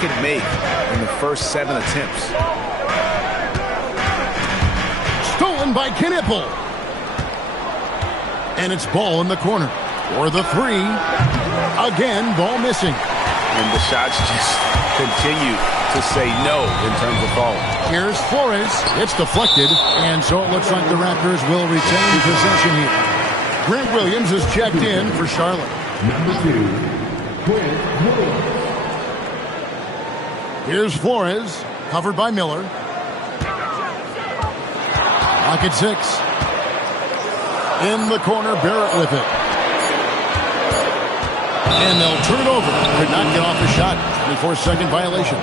can make in the first 7 attempts. Stolen by Knipple. And it's ball in the corner for the 3. Again, ball missing. And the shots just continue to say no in terms of falling. Here's Flores. It's deflected, and so it looks like the Raptors will retain possession here. Grant Williams is checked in for Charlotte. Number 2, Grant Williams. Here's Flores, covered by Miller. Lock at 6. In the corner, Barrett with it. And they'll turn it over. Could not get off the shot. 24-second violation.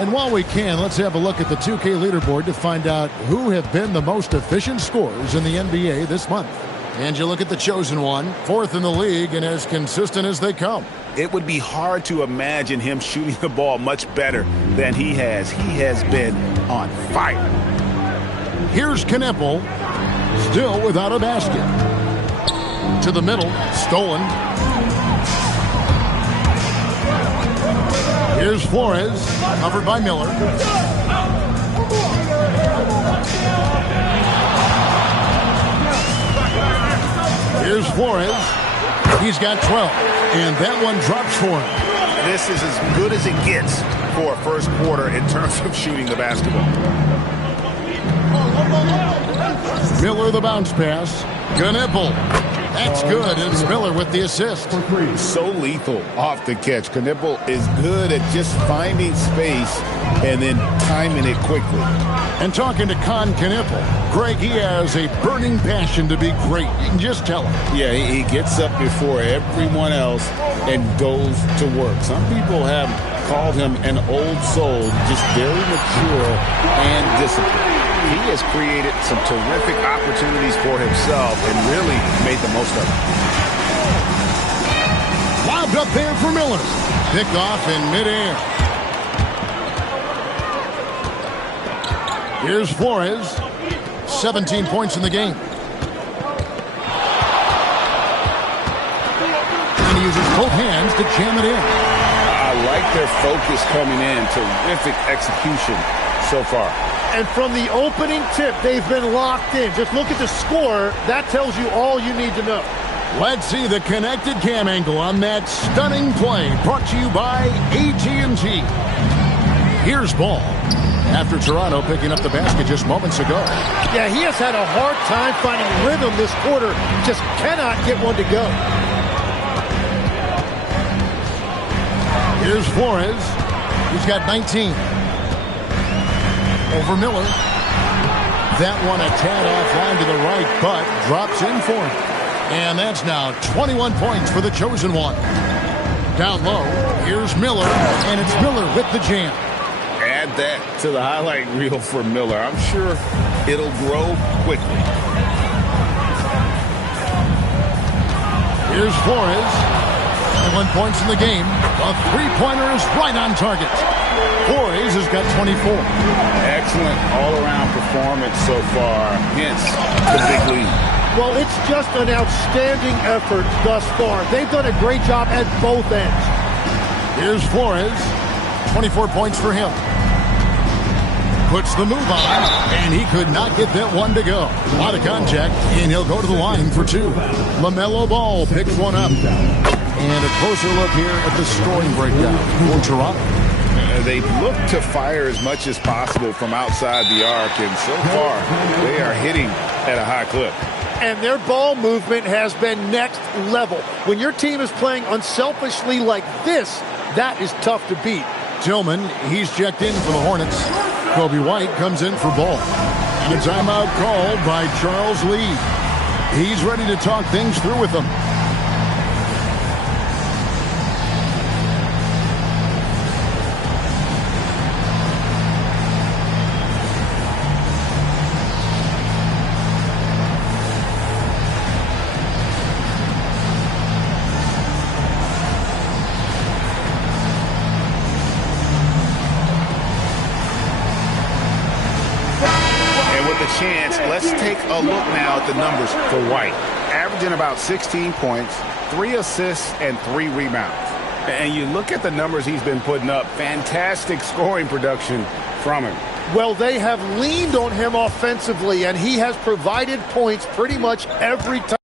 And while we can, let's have a look at the 2K leaderboard to find out who have been the most efficient scorers in the NBA this month. And you look at the chosen one, 4th in the league and as consistent as they come. It would be hard to imagine him shooting the ball much better than he has. He has been on fire. Here's Knipple, still without a basket. To the middle, stolen. Here's Flores, covered by Miller. Here's Flores. He's got 12, and that one drops for him. This is as good as it gets for a first quarter in terms of shooting the basketball. Miller the bounce pass. Knipple. That's good, and it's Miller with the assist. So lethal off the catch. Knipple is good at just finding space and then timing it quickly. And talking to Con Knipple, Greg, he has a burning passion to be great. You can just tell him. Yeah, he gets up before everyone else and goes to work. Some people have called him an old soul, just very mature and disciplined. He has created some terrific opportunities for himself and really made the most of it. Lobbed up there for Miller. Picked off in midair. Here's Flores. 17 points in the game. And he uses both hands to jam it in. I like their focus coming in. Terrific execution so far. And from the opening tip, they've been locked in. Just look at the score. That tells you all you need to know. Let's see the connected cam angle on that stunning play. Brought to you by AT&T. Here's ball. After Toronto picking up the basket just moments ago. Yeah, he has had a hard time finding rhythm this quarter. Just cannot get one to go. Here's Flores. He's got 19. Over Miller. That one a tad offline to the right, but drops in for him. And that's now 21 points for the chosen one. Down low, here's Miller, and it's Miller with the jam. Add that to the highlight reel for Miller. I'm sure it'll grow quickly. Here's Flores. 21 points in the game. A three-pointer is right on target. Flores has got 24. Excellent all-around performance so far, hence the big lead. Well, it's just an outstanding effort thus far. They've done a great job at both ends. Here's Flores. 24 points for him. Puts the move on, and he could not get that one to go. A lot of contact, and he'll go to the line for 2. LaMelo Ball picks one up. And a closer look here at the scoring breakdown for Toronto. They've looked to fire as much as possible from outside the arc, and so far they are hitting at a high clip. And their ball movement has been next level. When your team is playing unselfishly like this, that is tough to beat. Tillman, he's checked in for the Hornets. Kobe White comes in for Ball. And a timeout called by Charles Lee. He's ready to talk things through with them. Chance. Let's take a look now at the numbers for White. Averaging about 16 points, 3 assists, and 3 rebounds. And you look at the numbers he's been putting up, fantastic scoring production from him. Well, they have leaned on him offensively, and he has provided points pretty much every time.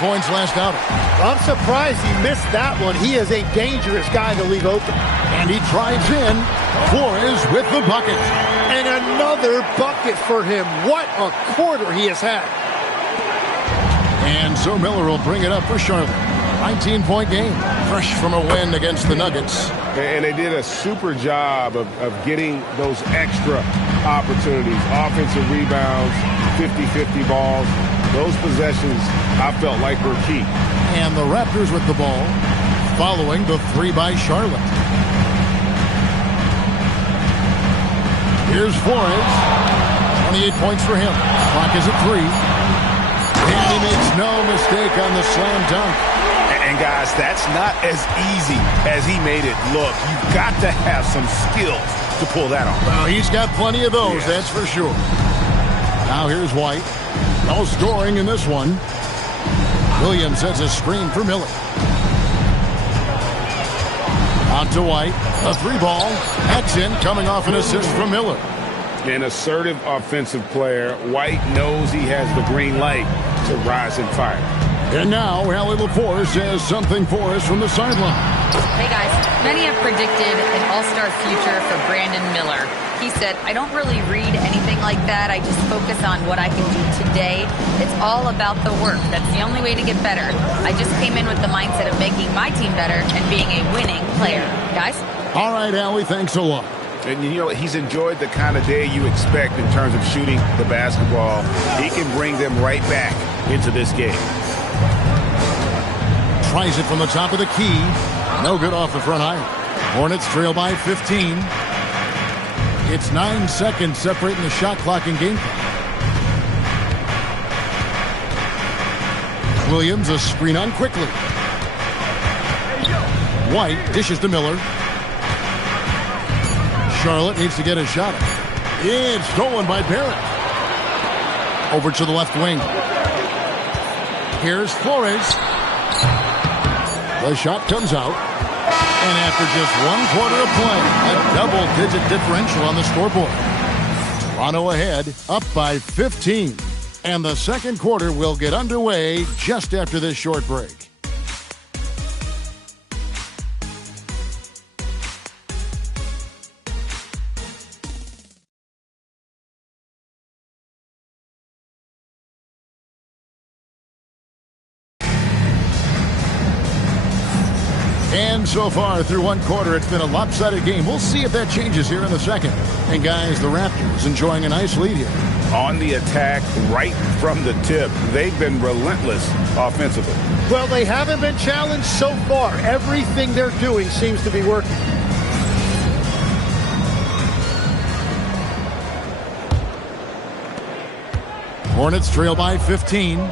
Points last outing. I'm surprised he missed that one. He is a dangerous guy to leave open. And he drives in. Flores with the bucket. And another bucket for him. What a quarter he has had. And so Miller will bring it up for Charlotte. 19-point game. Fresh from a win against the Nuggets. And they did a super job of getting those extra opportunities. Offensive rebounds, 50-50 balls. Those possessions, I felt like, were key. And the Raptors with the ball, following the three by Charlotte. Here's Flores. 28 points for him. Clock is at 3. And he makes no mistake on the slam dunk. And guys, that's not as easy as he made it look. You've got to have some skills to pull that off. Well, he's got plenty of those, yes. That's for sure. Now here's White. No scoring in this one. Williams sets a screen for Miller. On to White. A 3-ball. That's in, coming off an assist from Miller. An assertive offensive player. White knows he has the green light to rise and fire. And now, Allie LaForce says something for us from the sideline. Hey guys, many have predicted an all-star future for Brandon Miller. He said, I don't really read anything like that. I just focus on what I can do today. It's all about the work. That's the only way to get better. I just came in with the mindset of making my team better and being a winning player. Guys? All right, Allie, thanks a lot. And, you know, he's enjoyed the kind of day you expect in terms of shooting the basketball. He can bring them right back into this game. Tries it from the top of the key. No good off the front iron. Hornets trail by 15. It's 9 seconds separating the shot clock and game clock. Williams a screen on quickly. White dishes to Miller. Charlotte needs to get a shot. It's stolen by Barrett. Over to the left wing. Here's Flores. The shot comes out. And after just 1 quarter of play, a double-digit differential on the scoreboard. Toronto ahead, up by 15. And the second quarter will get underway just after this short break. And so far through 1 quarter, it's been a lopsided game. We'll see if that changes here in the second. And guys, the Raptors enjoying a nice lead here. On the attack right from the tip. They've been relentless offensively. Well, they haven't been challenged so far. Everything they're doing seems to be working. Hornets trail by 15.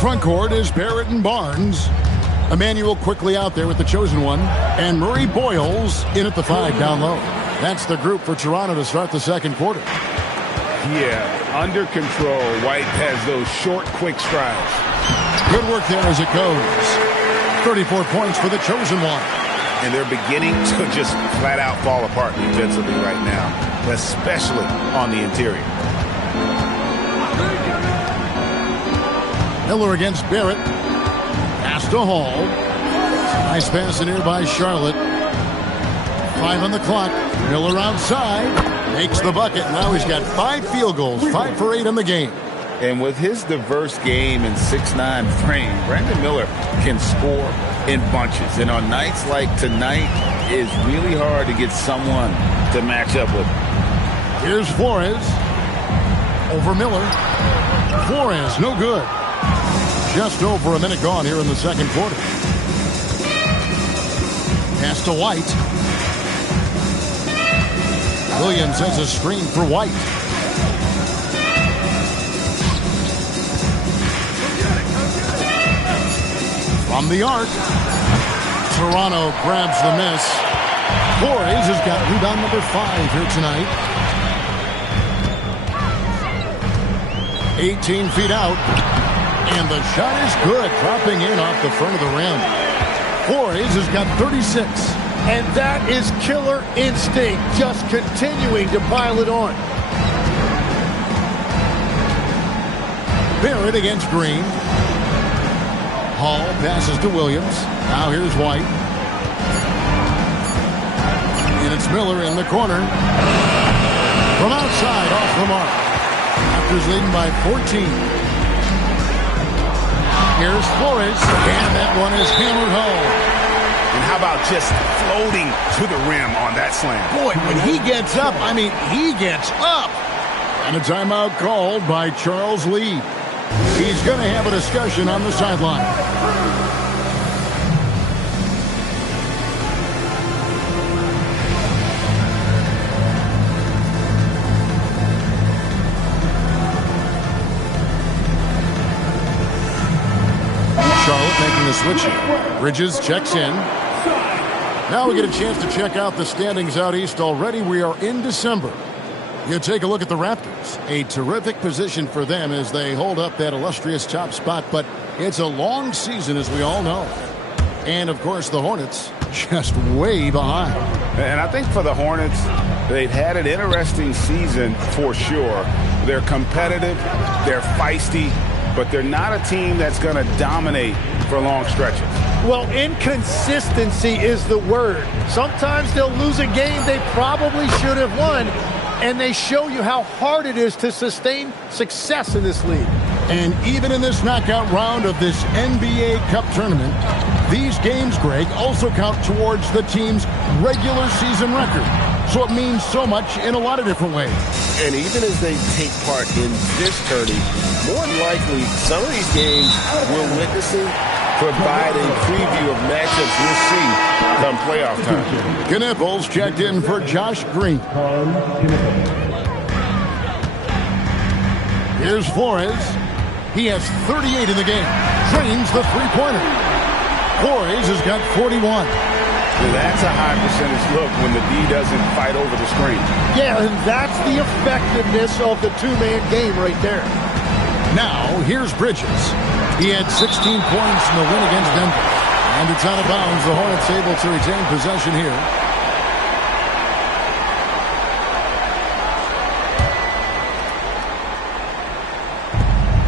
front court is Barrett and Barnes. Emmanuel quickly out there with the chosen one. And Murray Boyles in at the 5 down low. That's the group for Toronto to start the second quarter. Yeah, under control. White has those short, quick strides. Good work there as it goes. 34 points for the chosen one. And they're beginning to just flat out fall apart defensively right now, especially on the interior. Miller against Barrett. Pass to Hall. Nice pass in here by Charlotte. 5 on the clock. Miller outside. Makes the bucket. Now he's got 5 field goals. 5 for 8 in the game. And with his diverse game and 6'9" frame, Brandon Miller can score in bunches. And on nights like tonight, it's really hard to get someone to match up with him. Here's Flores. Over Miller. Flores, no good. Just over a minute gone here in the second quarter. Pass to White. Williams has a screen for White. From the arc. Toronto grabs the miss. Flores has got rebound number 5 here tonight. 18 feet out. And the shot is good, dropping in off the front of the rim. Flores has got 36. And that is killer instinct, just continuing to pile it on. Barrett against Green. Hall passes to Williams. Now here's White. And it's Miller in the corner. From outside, off the mark. Raptors leading by 14. Here's Flores, and that one is hammered home. And how about just floating to the rim on that slam? Boy, when he gets up, I mean, he gets up. And a timeout called by Charles Lee. He's going to have a discussion on the sideline. Charlotte making the switch here. Bridges checks in. Now we get a chance to check out the standings out east already. We are in December. You take a look at the Raptors. A terrific position for them as they hold up that illustrious top spot, but it's a long season, as we all know. And, of course, the Hornets just way behind. And I think for the Hornets, they've had an interesting season for sure. They're competitive, they're feisty, but they're not a team that's going to dominate for long stretches. Well, inconsistency is the word. Sometimes they'll lose a game they probably should have won, and they show you how hard it is to sustain success in this league. And even in this knockout round of this NBA Cup tournament, these games, Greg, also count towards the team's regular season record. So it means so much in a lot of different ways. And even as they take part in this tourney, more than likely, some of these games we're witnessing provide a preview of matchups we'll see come playoff time. Knipples checked in for Josh Green. Here's Flores. He has 38 in the game. Drains the three-pointer. Flores has got 41. Well, that's a high percentage look when the D doesn't fight over the screen. Yeah, and that's the effectiveness of the two-man game right there. Now, here's Bridges. He had 16 points in the win against Denver. And it's out of bounds. The Hornets able to retain possession here.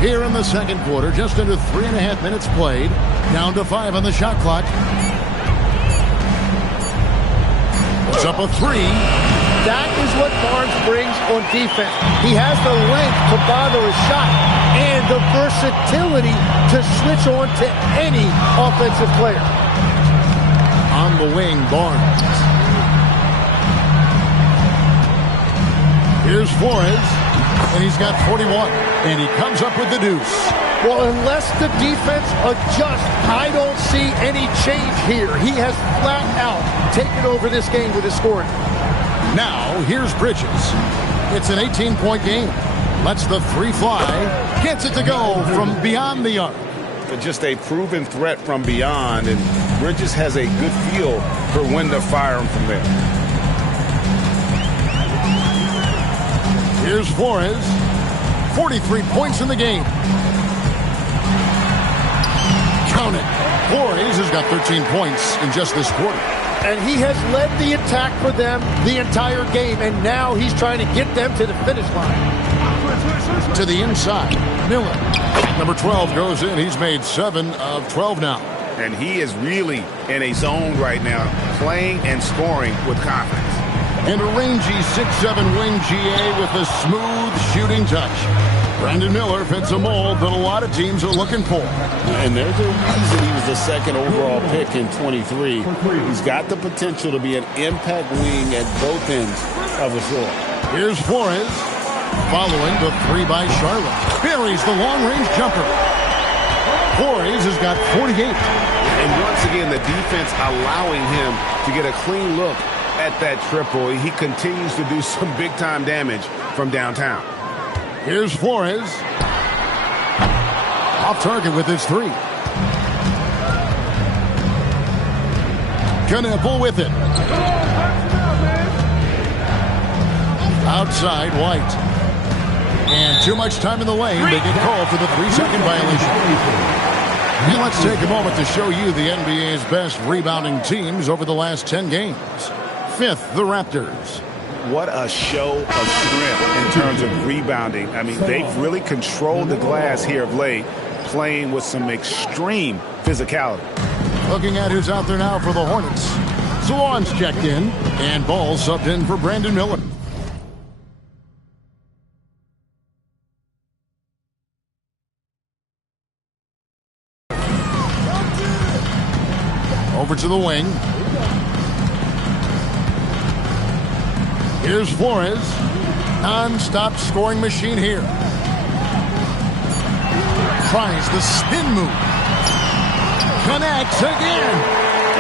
Here in the second quarter, just under 3.5 minutes played. Down to 5 on the shot clock. It's up a 3. That is what Barnes brings on defense. He has the length to bother a shot and the versatility to switch on to any offensive player. On the wing, Barnes. Here's Flores, and he's got 41, and he comes up with the deuce. Well, unless the defense adjusts, I don't see any change here. He has flat out taken over this game with his scoring. Now, here's Bridges. It's an 18-point game. Lets the 3 fly. Gets it to go from beyond the arc. just a proven threat from beyond, and Bridges has a good feel for when to fire him from there. Here's Flores. 43 points in the game. Count it. Flores has got 13 points in just this quarter. And he has led the attack for them the entire game, and now he's trying to get them to the finish line. To the inside, Miller. Number 12 goes in. He's made 7 of 12 now. And he is really in a zone right now, playing and scoring with confidence. And a rangy 6'7" wing GA with a smooth shooting touch. Brandon Miller fits a mold that a lot of teams are looking for. And there's a reason he was the second overall pick in 23. He's got the potential to be an impact wing at both ends of the floor. Here's Flores. Following the 3 by Charlotte. Buries the long-range jumper. Flores has got 48. And once again, the defense allowing him to get a clean look at that triple. He continues to do some big-time damage from downtown. Here's Flores. Off target with his 3. Knueppel with it. Outside, White. And too much time in the lane. They get called for the 3-second violation. And let's take a moment to show you the NBA's best rebounding teams over the last 10 games. 5th, the Raptors. What a show of strength in terms of rebounding. I mean, they've really controlled the glass here of late, playing with some extreme physicality. Looking at who's out there now for the Hornets. Salon's checked in, and Ball subbed in for Brandon Miller. Over to the wing. Here's Flores. Non-stop scoring machine here. Tries the spin move. Connects again.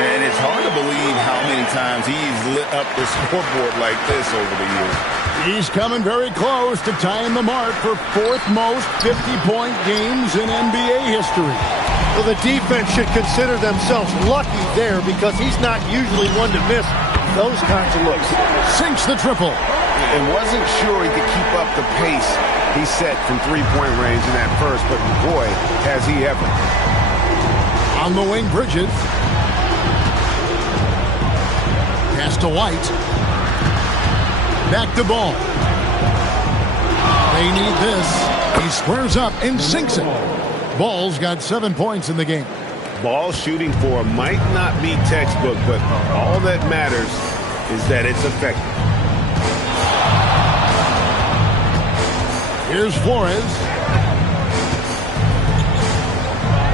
And it's hard to believe how many times he's lit up the scoreboard like this over the years. He's coming very close to tying the mark for 4th most 50-point games in NBA history. Well, the defense should consider themselves lucky there because he's not usually one to miss those kinds of looks. Sinks the triple. And wasn't sure he could keep up the pace he set from 3-point range in that first, but boy, has he ever. On the wing, Bridges. Pass to White. Back to Ball. They need this. He squares up and sinks it. Ball's got 7 points in the game. Ball shooting for might not be textbook, but all that matters is that it's effective. Here's Flores.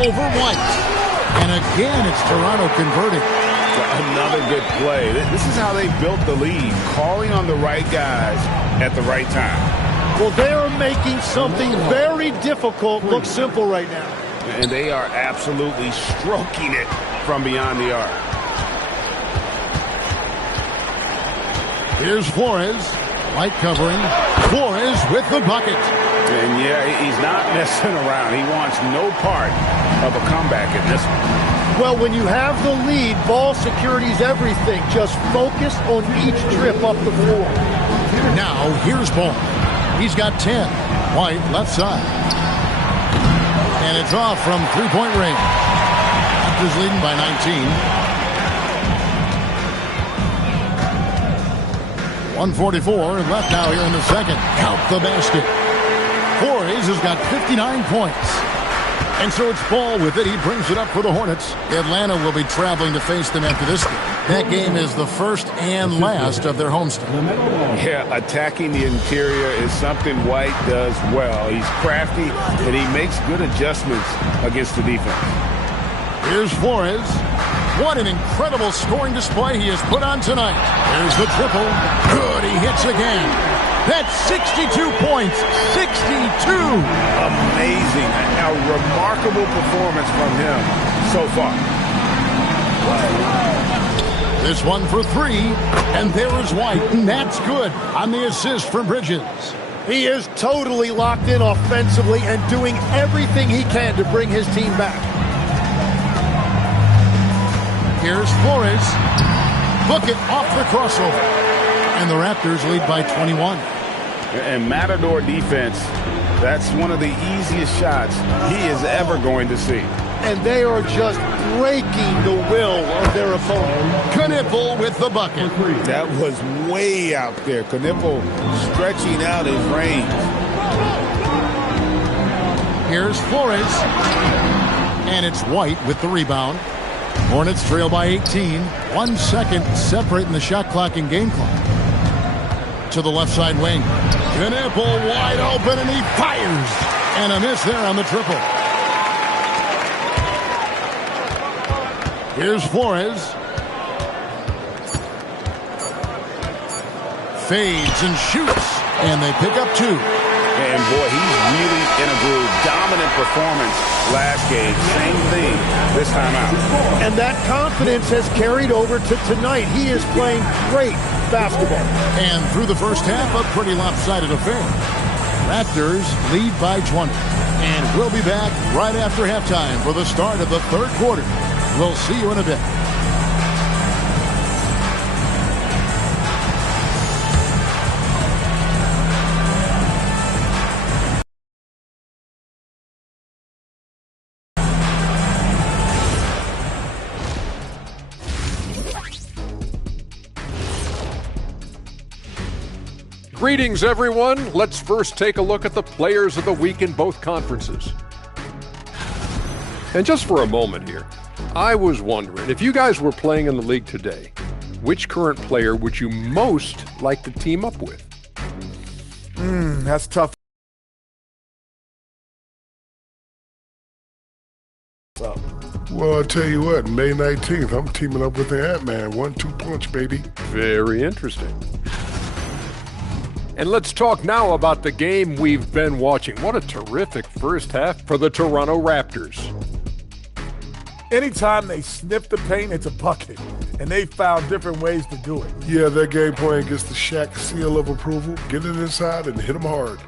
Over White. And again, it's Toronto converting. Another good play. This is how they built the lead, calling on the right guys at the right time. Well, they are making something very difficult look simple right now. And they are absolutely stroking it from beyond the arc. Here's Flores. White covering. Flores with the bucket. And yeah, he's not messing around. He wants no part of a comeback in this one. Well, when you have the lead, ball security is everything. Just focus on each trip up the floor. Now, here's Ball. He's got 10. White, left side. And it's off from 3-point range. Raptors leading by 19. 1:44 left now here in the second. Count the basket. Flores has got 59 points. And so it's Ball with it. He brings it up for the Hornets. Atlanta will be traveling to face them after this game. That game is the first and last of their homestand. Yeah, attacking the interior is something White does well. He's crafty, and he makes good adjustments against the defense. Here's Flores. What an incredible scoring display he has put on tonight. There's the triple. Good, he hits again. That's 62 points. 62. Amazing. A remarkable performance from him so far. This one for 3. And there is White. And that's good on the assist from Bridges. He is totally locked in offensively and doing everything he can to bring his team back. Here's Flores. Book it off the crossover. And the Raptors lead by 21. And Matador defense, that's one of the easiest shots he is ever going to see. And they are just breaking the will of their opponent. Knipple with the bucket. That was way out there. Knipple stretching out his range. Here's Flores. And it's White with the rebound. Hornets trail by 18. 1 second separating the shot clock and game clock. To the left side wing. Knipple wide open and he fires. And a miss there on the triple. Here's Flores. Fades and shoots. And they pick up 2. And boy, he's really in a groove. Dominant performance last game. Same thing this time out. And that confidence has carried over to tonight. He is playing great basketball. And through the first half, a pretty lopsided affair. Raptors lead by 20. And we'll be back right after halftime for the start of the third quarter. We'll see you in a bit. Greetings, everyone. Let's first take a look at the players of the week in both conferences. And just for a moment here, I was wondering, if you guys were playing in the league today, which current player would you most like to team up with? That's tough. Well, I'll tell you what, May 19th, I'm teaming up with the Ant-Man. 1-2 punch, baby. Very interesting. And let's talk now about the game we've been watching. What a terrific first half for the Toronto Raptors. Anytime they sniff the paint, it's a bucket. And they found different ways to do it. Yeah, that game plan gets the Shaq seal of approval. Get it inside and hit them hard.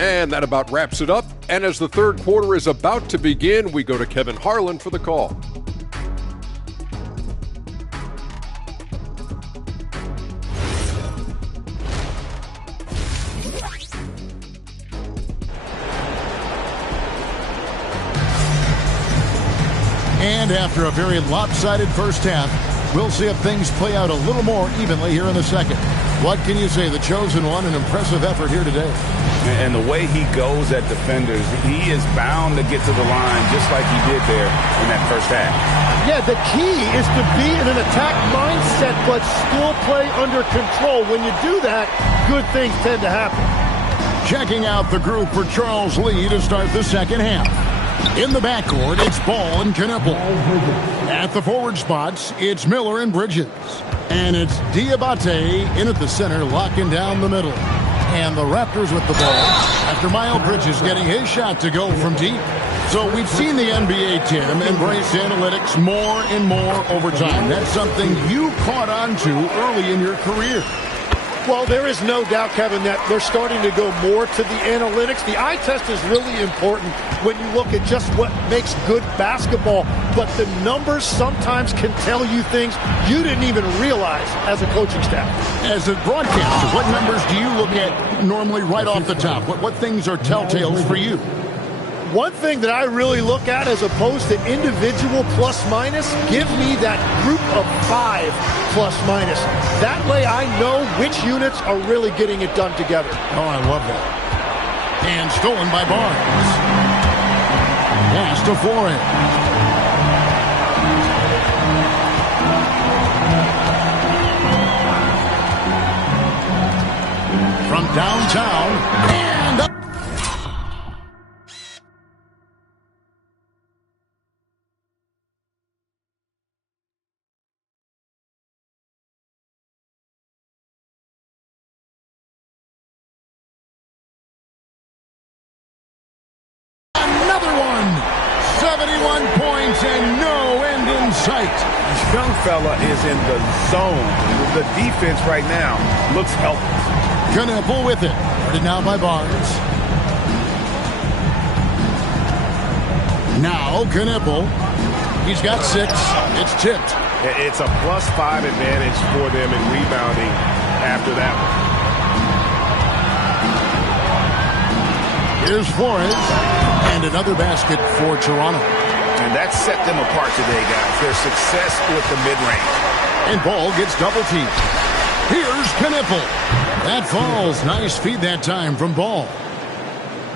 And that about wraps it up. And as the third quarter is about to begin, we go to Kevin Harlan for the call. And after a very lopsided first half, we'll see if things play out a little more evenly here in the second. What can you say? The chosen one, an impressive effort here today. And the way he goes at defenders, he is bound to get to the line just like he did there in that first half. Yeah, the key is to be in an attack mindset but still play under control. When you do that, good things tend to happen. Checking out the group for Charles Lee to start the second half. In the backcourt, it's Ball and Knipple. At the forward spots, it's Miller and Bridges. And it's Diabate in at the center, locking down the middle. And the Raptors with the ball after Miles Bridges getting his shot to go from deep. So we've seen the NBA, Tim, embrace analytics more and more over time. That's something you caught on to early in your career. Well, there is no doubt, Kevin, that they're starting to go more to the analytics. The eye test is really important when you look at just what makes good basketball. But the numbers sometimes can tell you things you didn't even realize as a coaching staff. As a broadcaster, what numbers do you look at normally right off the top? What things are telltales for you? One thing that I really look at as opposed to individual plus minus, give me that group of 5 plus minus. That way I know which units are really getting it done together. Oh, I love that. And stolen by Barnes. Pass to Flores. From downtown and up. Another one. 71 points and no end in sight. This young fella is in the zone. The defense right now looks helpless. Knipple with it. Guarded now by Barnes. Now Knipple. He's got 6. It's tipped. It's a +5 advantage for them in rebounding after that one. Here's Flores. And another basket for Toronto. And that set them apart today, guys. Their success with the mid-range. And Ball gets double-teamed. Here's Knipple. That falls. Nice feed that time from Ball.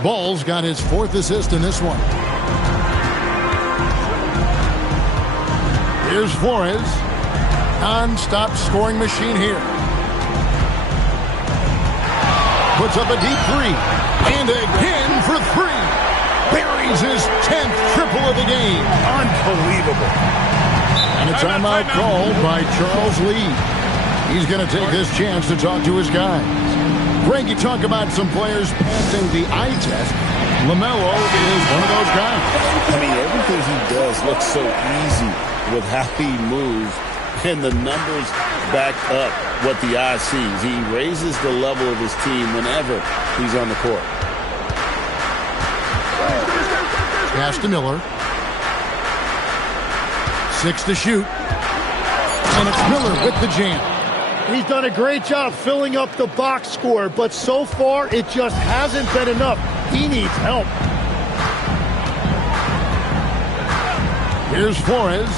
Ball's got his 4th assist in this one. Here's Flores. Non-stop scoring machine here. Puts up a deep 3. And again for 3. Buries his 10th triple of the game. Unbelievable. And a timeout called by Charles Lee. He's going to take this chance to talk to his guys. Greg, you talk about some players passing the eye test. LaMelo is one of those guys. I mean, everything he does looks so easy with how he moves, and the numbers back up what the eye sees. He raises the level of his team whenever he's on the court. Pass to Miller. 6 to shoot. And it's Miller with the jam. He's done a great job filling up the box score, but so far it just hasn't been enough. He needs help. Here's Flores.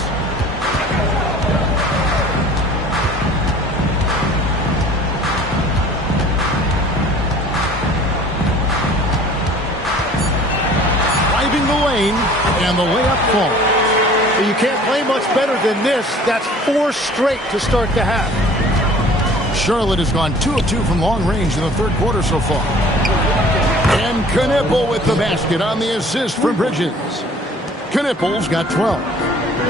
Driving the lane, and the layup falls. You can't play much better than this. That's 4 straight to start the half. Charlotte has gone 2 of 2 from long range in the 3rd quarter so far. And Knipple with the basket on the assist from Bridges. Knipple's got 12.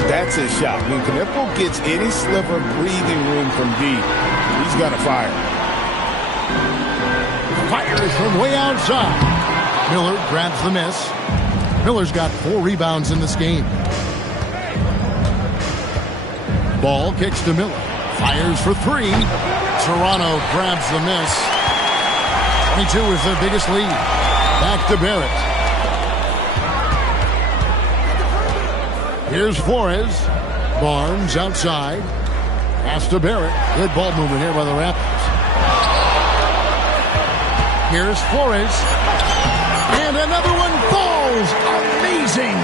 That's his shot. When Knipple gets any sliver of breathing room from D, he's going to fire. Fires from way outside. Miller grabs the miss. Miller's got 4 rebounds in this game. Ball kicks to Miller. Fires for 3. Toronto grabs the miss. 22 is their biggest lead. Back to Barrett. Here's Flores. Barnes outside. Pass to Barrett. Good ball movement here by the Raptors. Here's Flores. And another one falls. Amazing.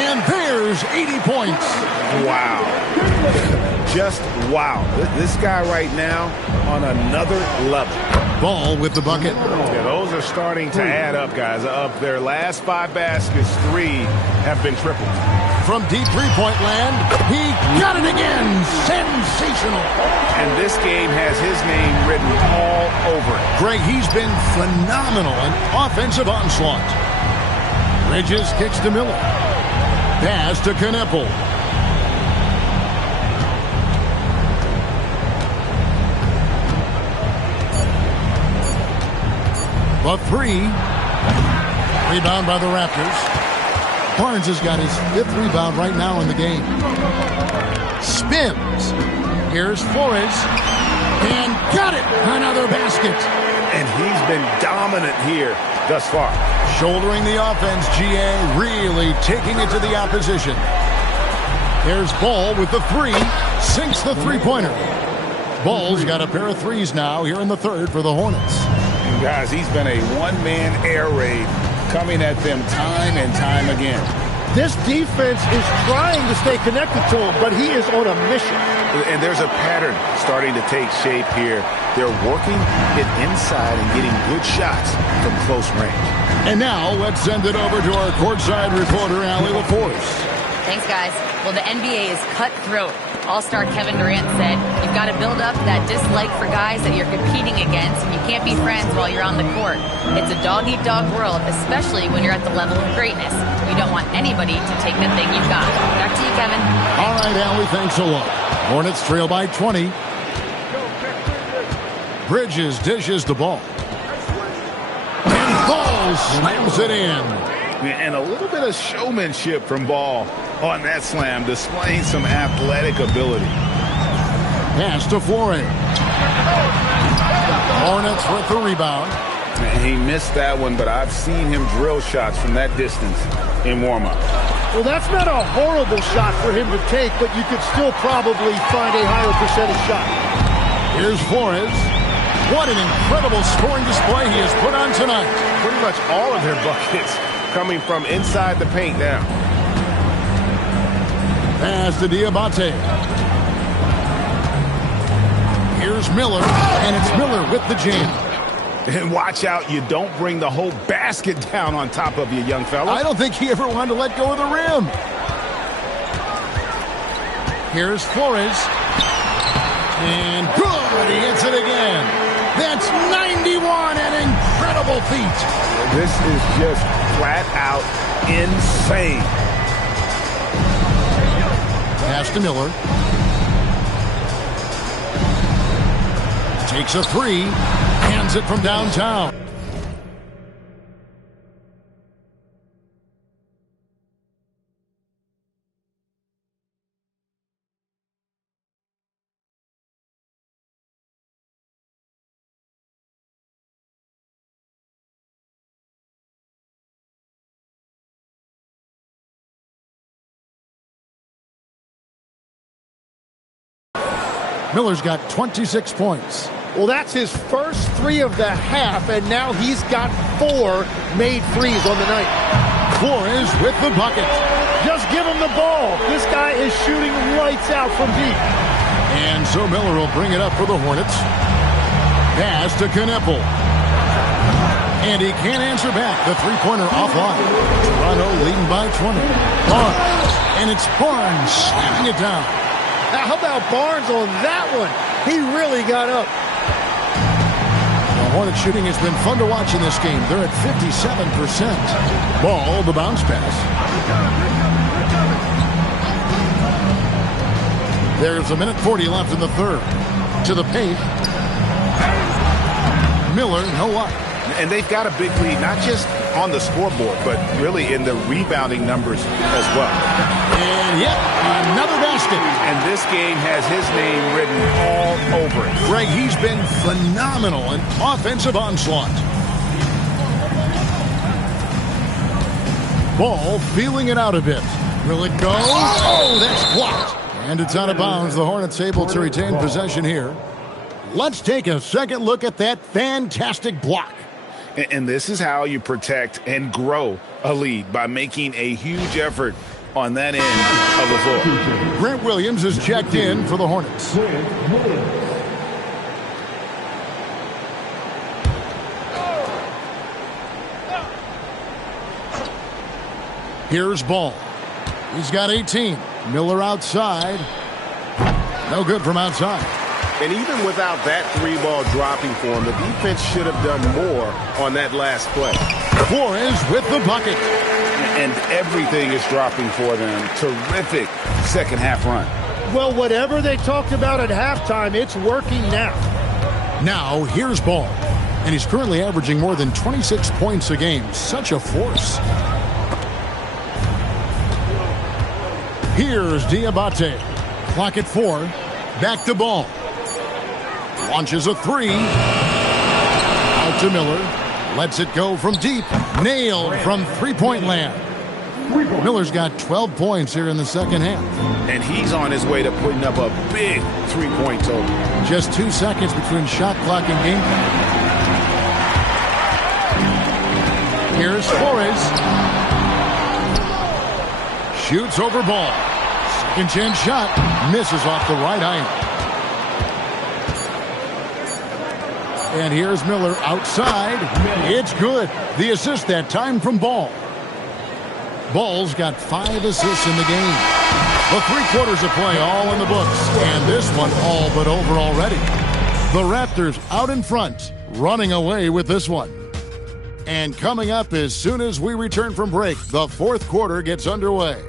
And there's 80 points. Wow. Just wow. This guy right now on another level. Ball with the bucket. Yeah, those are starting to add up, guys. Of their last 5 baskets, 3 have been tripled. From deep three-point land, he got it again. Sensational. And this game has his name written all over it. Greg, he's been phenomenal in offensive onslaught. Bridges kicks to Miller. Pass to Knipple. The 3. Rebound by the Raptors. Barnes has got his 5th rebound right now in the game. Spins. Here's Flores. And got it. Another basket. And he's been dominant here thus far. Shouldering the offense, GA really taking it to the opposition. There's Ball with the 3. Sinks the three-pointer. Ball's got a pair of 3s now here in the 3rd for the Hornets. Guys, he's been a one-man air raid coming at them time and time again. This defense is trying to stay connected to him, but he is on a mission. And there's a pattern starting to take shape here. They're working it inside and getting good shots from close range. And now let's send it over to our courtside reporter, Allie LaForce. Thanks, guys. Well, the NBA is cutthroat. All-star Kevin Durant said, you've got to build up that dislike for guys that you're competing against, and you can't be friends while you're on the court. It's a dog-eat-dog world, especially when you're at the level of greatness. You don't want anybody to take the thing you've got. Back to you, Kevin. All right, Allie, thanks a lot. Hornets trail by 20. Bridges dishes the ball. And Ball slams it in. And a little bit of showmanship from Ball on that slam, displaying some athletic ability. Pass to Flores. Hornets with the rebound. He missed that one, but I've seen him drill shots from that distance in warm-up. Well, that's not a horrible shot for him to take, but you could still probably find a higher percentage shot. Here's Flores. What an incredible scoring display he has put on tonight. Pretty much all of their buckets coming from inside the paint now. Pass to Diabate. Here's Miller, and it's Miller with the jam. And watch out, you don't bring the whole basket down on top of you, young fella. I don't think he ever wanted to let go of the rim. Here's Flores. And good, he hits it again. That's 91, an incredible feat. This is just flat out insane. Pass to Miller. Takes a three. Hands it from downtown. Miller's got 26 points. Well, that's his first three of the half, and now he's got 4 made threes on the night. Flores with the bucket. Just give him the ball. This guy is shooting lights out from deep. And so Miller will bring it up for the Hornets. Pass to Kneppel. And he can't answer back. The three-pointer offline. Toronto leading by 20. Barnes. And it's Barnes slamming it down. Now, how about Barnes on that one? He really got up. The Hornet shooting has been fun to watch in this game. They're at 57%. Ball, the bounce pass. There's a minute 40 left in the third. To the paint. Miller, no luck. And they've got a big lead, not just on the scoreboard, but really in the rebounding numbers as well. And yet, another basket. And this game has his name written all over it. Greg, he's been phenomenal in offensive onslaught. Ball feeling it out a bit. Will it go? Oh, that's blocked. And it's out of bounds. The Hornets able to retain possession here. Let's take a second look at that fantastic block. And this is how you protect and grow a lead, by making a huge effort on that end of the floor. Grant Williams is checked in for the Hornets. Here's Ball. He's got 18. Miller outside. No good from outside. And even without that three ball dropping for him, the defense should have done more on that last play. Flores with the bucket. And everything is dropping for them. Terrific second half run. Well, whatever they talked about at halftime, it's working now. Now, here's Ball. And he's currently averaging more than 26 points a game. Such a force. Here's Diabate. Clock at 4. Back to Ball. Launches a three. Out to Miller. Lets it go from deep. Nailed from three-point land. Miller's got 12 points here in the second half. And he's on his way to putting up a big three-point total. Just 2 seconds between shot clock and game clock. Here's Flores. Shoots over Ball. Second chance shot. Misses off the right iron. And here's Miller outside. It's good. The assist that time from Ball. Ball's got 5 assists in the game. The 3 quarters of play all in the books. And this one all but over already. The Raptors out in front, running away with this one. And coming up as soon as we return from break, the fourth quarter gets underway.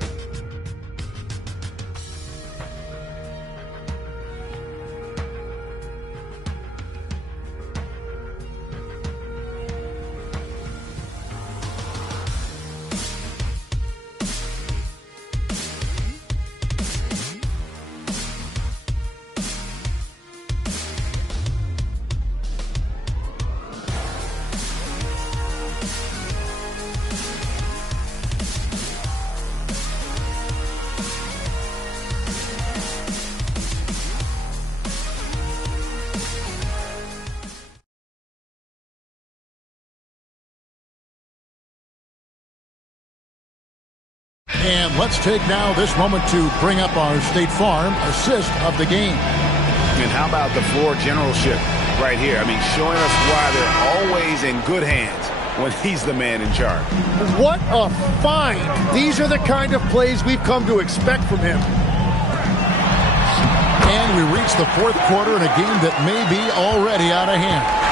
And let's take now this moment to bring up our State Farm assist of the game. And how about the floor generalship right here? I mean, showing us why they're always in good hands when he's the man in charge. What a find. These are the kind of plays we've come to expect from him. And we reach the fourth quarter in a game that may be already out of hand.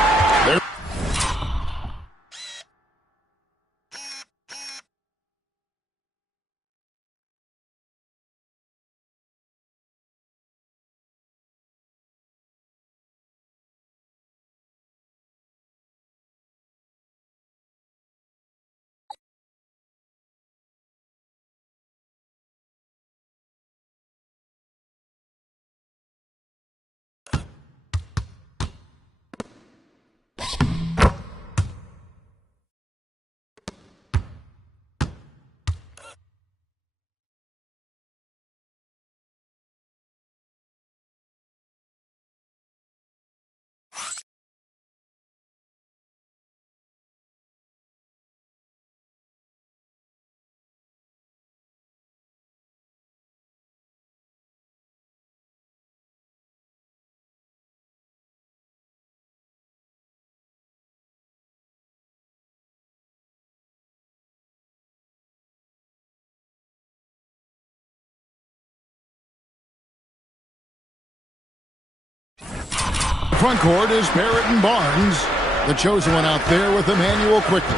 Front court is Barrett and Barnes. The chosen one out there with Emmanuel Quickly.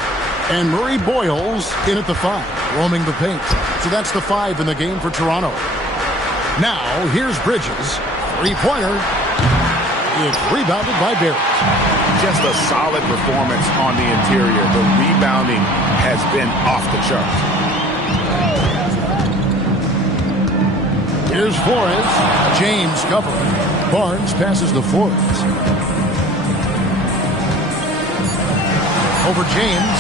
And Murray Boyles in at the 5, roaming the paint. So that's the 5 in the game for Toronto. Now, here's Bridges. Three-pointer. It's rebounded by Barrett. Just a solid performance on the interior. The rebounding has been off the charts. Here's Flores. James covering. Barnes passes to Flores. Over James.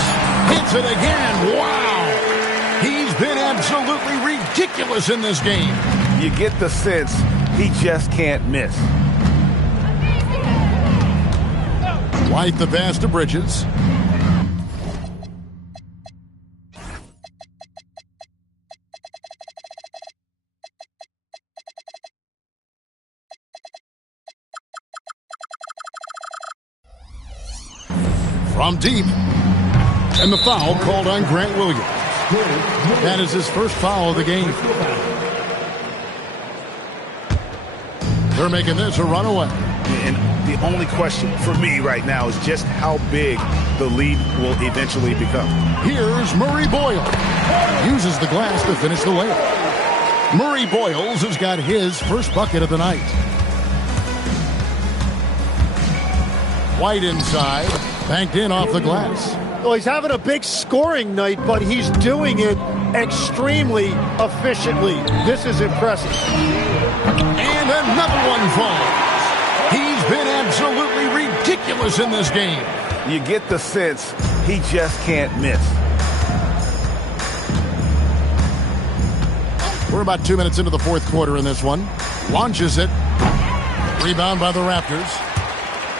Hits it again. Wow! He's been absolutely ridiculous in this game. You get the sense he just can't miss. White the pass to Bridges. From deep. And the foul called on Grant Williams. That is his first foul of the game. They're making this a runaway. And the only question for me right now is just how big the lead will eventually become. Here's Murray Boyles. Uses the glass to finish the layup. Murray Boyles has got his first bucket of the night. White inside. Banked in off the glass. Well, he's having a big scoring night, but he's doing it extremely efficiently. This is impressive. And another one falls. He's been absolutely ridiculous in this game. You get the sense he just can't miss. We're about 2 minutes into the fourth quarter in this one. Launches it. Rebound by the Raptors.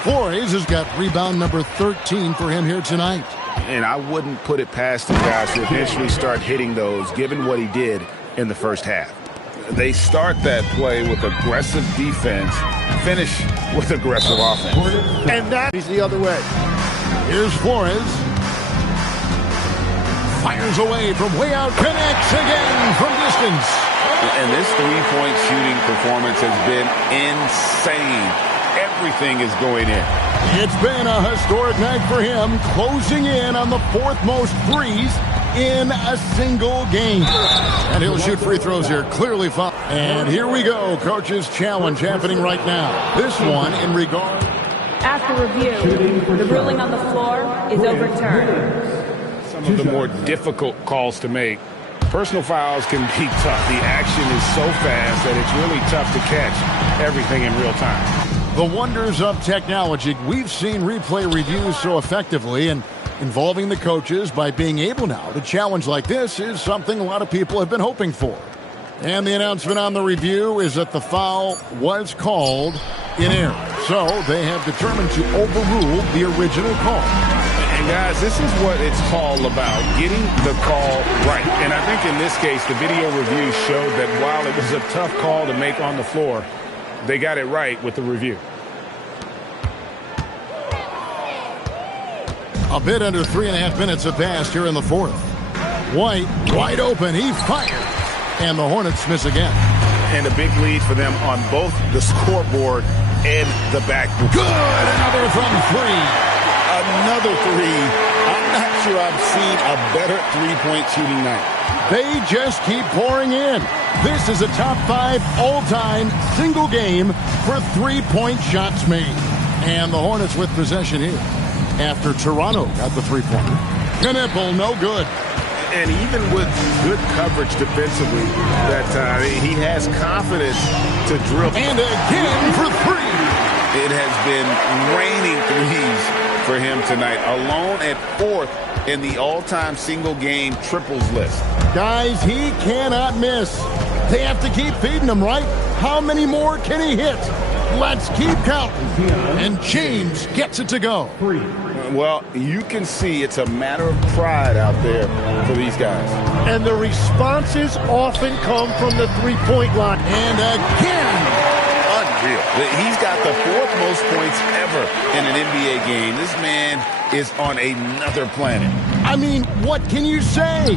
Flores has got rebound number 13 for him here tonight. And I wouldn't put it past the guys to eventually start hitting those, given what he did in the first half. They start that play with aggressive defense, finish with aggressive offense. And that is the other way. Here's Flores. Fires away from way out, connects again from distance. And this three-point shooting performance has been insane. Everything is going in. It's been a historic night for him, closing in on the fourth most threes in a single game. And he'll shoot free throws here, clearly fouled. And here we go, coach's challenge happening right now. This one in regard. After review, the ruling on the floor is overturned. Some of the more difficult calls to make. Personal fouls can be tough. The action is so fast that it's really tough to catch everything in real time. The wonders of technology. We've seen replay reviews so effectively, and involving the coaches by being able now to challenge like this is something a lot of people have been hoping for. And the announcement on the review is that the foul was called in error. So they have determined to overrule the original call. And And guys, this is what it's all about, getting the call right. And I think in this case, the video review showed that while it was a tough call to make on the floor, they got it right with the review. A bit under 3.5 minutes have passed here in the fourth. White, wide open, he fires. And the Hornets miss again. And a big lead for them on both the scoreboard and the backboard. Good, another from three. Another three. I'm not sure I've seen a better three-point shooting night. They just keep pouring in. This is a top 5 all-time single game for three-point shots made. And the Hornets with possession here after Toronto got the three-pointer. Knipple, no good. And even with good coverage defensively, that he has confidence to drill. And again for three. It has been raining threes for him tonight, alone at 4th in the all-time single-game triples list. Guys, he cannot miss. They have to keep feeding him, right? How many more can he hit? Let's keep counting. And James gets it to go. Well, you can see it's a matter of pride out there for these guys. And the responses often come from the three-point line. And again. Unreal. He's got the 4th most points ever in an NBA game. This man is on another planet. I mean, what can you say?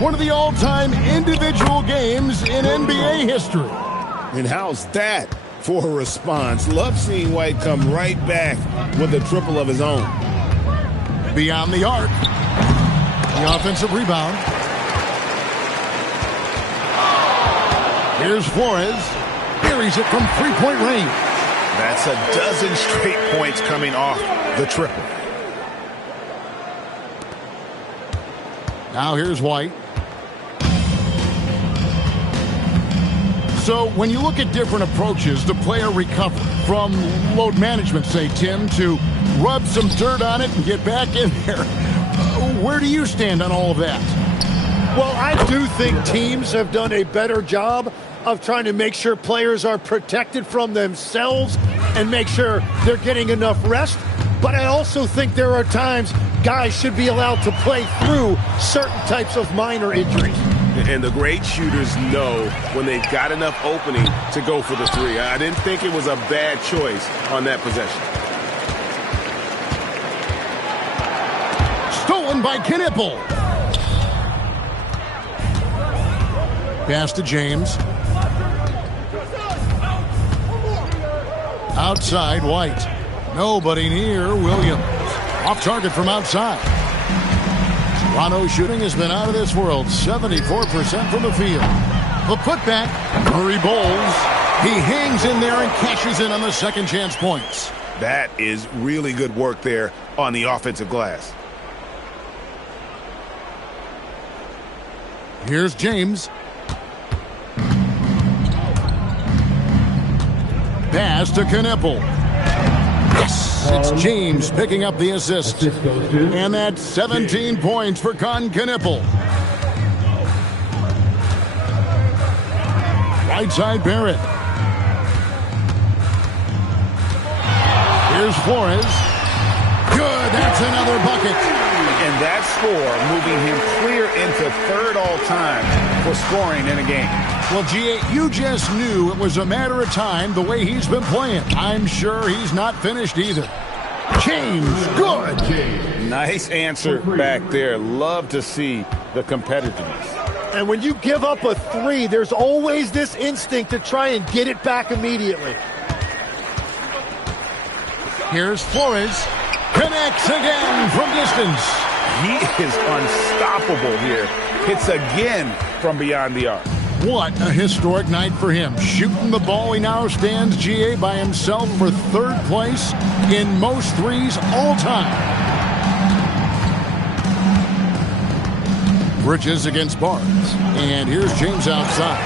One of the all-time individual games in NBA history. And how's that for a response? Love seeing White come right back with a triple of his own. Beyond the arc. The offensive rebound. Here's Flores. Buries it from three-point range. That's a dozen straight points coming off the triple. Now here's White. So when you look at different approaches to player recovery, from load management, say, Tim, to rub some dirt on it and get back in there, where do you stand on all of that? Well, I do think teams have done a better job of trying to make sure players are protected from themselves and make sure they're getting enough rest. But I also think there are times guys should be allowed to play through certain types of minor injuries. And the great shooters know when they've got enough opening to go for the three. I didn't think it was a bad choice on that possession. Stolen by Knipple. Pass to James. Outside, White. Nobody near Williams. Off target from outside. Toronto shooting has been out of this world. 74% from the field. The putback. Murray bowls. He hangs in there and cashes in on the second chance points. That is really good work there on the offensive glass. Here's James. Pass to Knipple. Yes, it's James picking up the assist. And that's 17 points for Con Knipple. Right side Barrett. Here's Flores. Good, that's another bucket. And that score moving him clear into 3rd all-time for scoring in a game. Well, G.A., you just knew it was a matter of time the way he's been playing. I'm sure he's not finished either. James, good. Nice answer back there. Love to see the competitiveness. And when you give up a three, there's always this instinct to try and get it back immediately. Here's Flores. Connects again from distance. He is unstoppable here. Hits again from beyond the arc. What a historic night for him. Shooting the ball, he now stands, G.A., by himself for 3rd place in most threes all time. Bridges against Barnes. And here's James outside.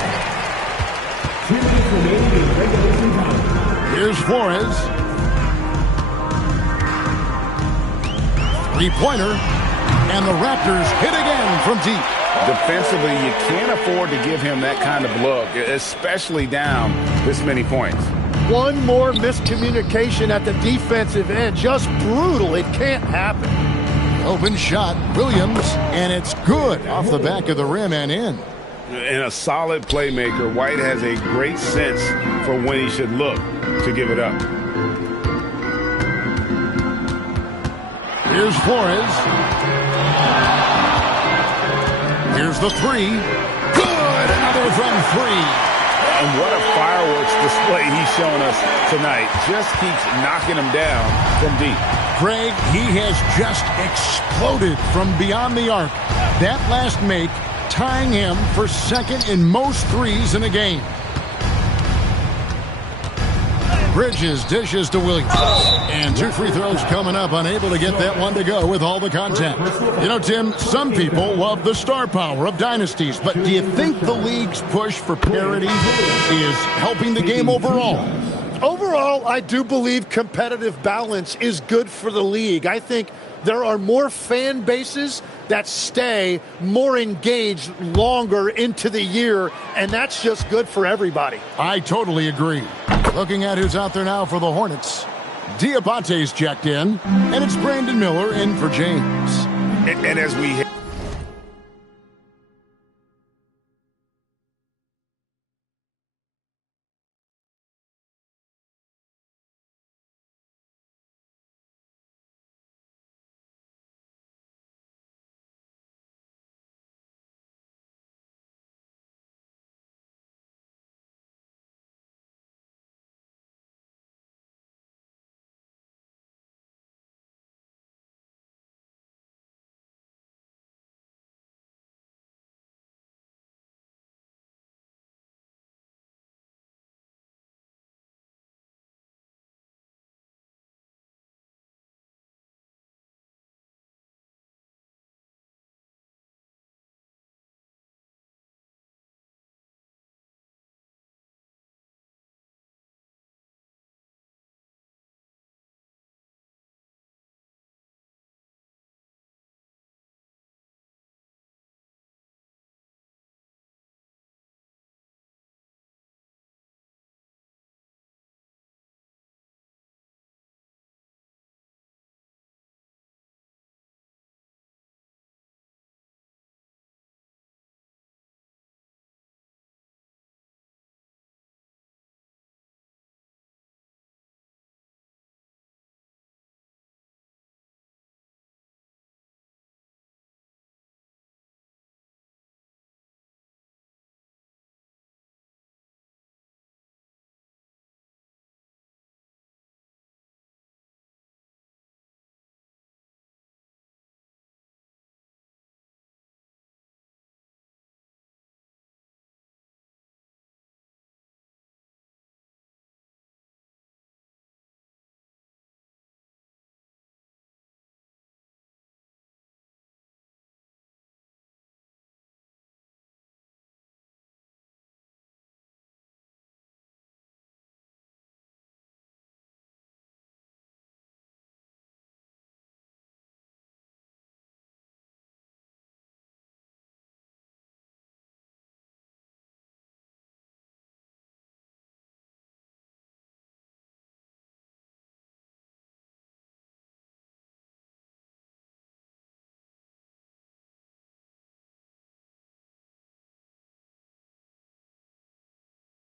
Here's Flores. Three-pointer. And the Raptors hit again from deep. Defensively, you can't afford to give him that kind of look, especially down this many points. One more miscommunication at the defensive end. Just brutal. It can't happen. Open shot, Williams, and it's good off the back of the rim and in. And a solid playmaker, White has a great sense for when he should look to give it up. Here's Flores. Here's the three. Good! Another from three. And what a fireworks display he's shown us tonight. Just keeps knocking him down from deep. Craig, he has just exploded from beyond the arc. That last make tying him for second in most threes in a game. Bridges dishes to Williams. And 2 free throws coming up, unable to get that one to go with all the contact. You know, Tim, some people love the star power of dynasties, but do you think the league's push for parity is helping the game overall? Overall, I do believe competitive balance is good for the league. I think there are more fan bases that stay more engaged longer into the year, and that's just good for everybody. I totally agree. Looking at who's out there now for the Hornets. Diabate's checked in, and it's Brandon Miller in for James. And as we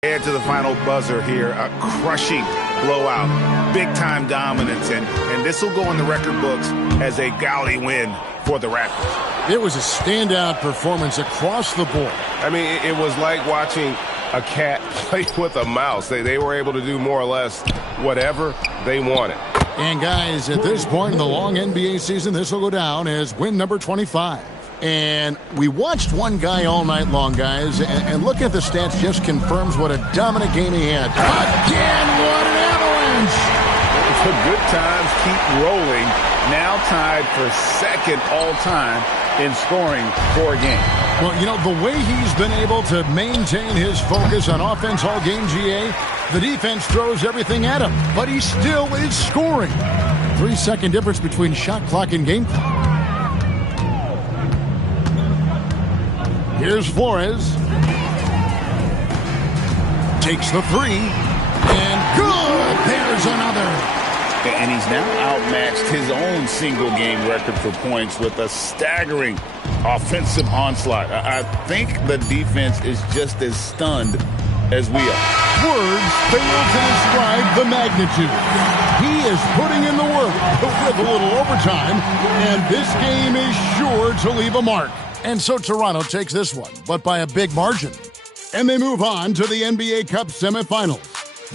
head to the final buzzer here, a crushing blowout, big-time dominance, and this will go in the record books as a gaudy win for the Raptors. It was a standout performance across the board. I mean, it was like watching a cat play with a mouse. They were able to do more or less whatever they wanted. And guys, at this point in the long NBA season, this will go down as win number 25. And we watched one guy all night long, guys, and looking at the stats just confirms what a dominant game he had. Again, what an avalanche! The good times keep rolling, now tied for second all-time in scoring for a game. Well, you know, the way he's been able to maintain his focus on offense all game, GA, the defense throws everything at him, but he still is scoring. 3-second difference between shot clock and game clock. Here's Flores. Takes the three. And good! There's another. And he's now outmatched his own single-game record for points with a staggering offensive onslaught. I think the defense is just as stunned as we are. Words fail to describe the magnitude. He is putting in the work with a little overtime, and this game is sure to leave a mark. And so Toronto takes this one, but by a big margin. And they move on to the NBA Cup semifinals.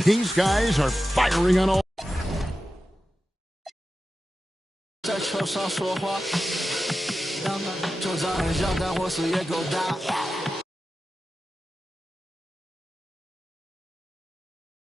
These guys are firing on all. 在球上说话，让就让但或是也够大。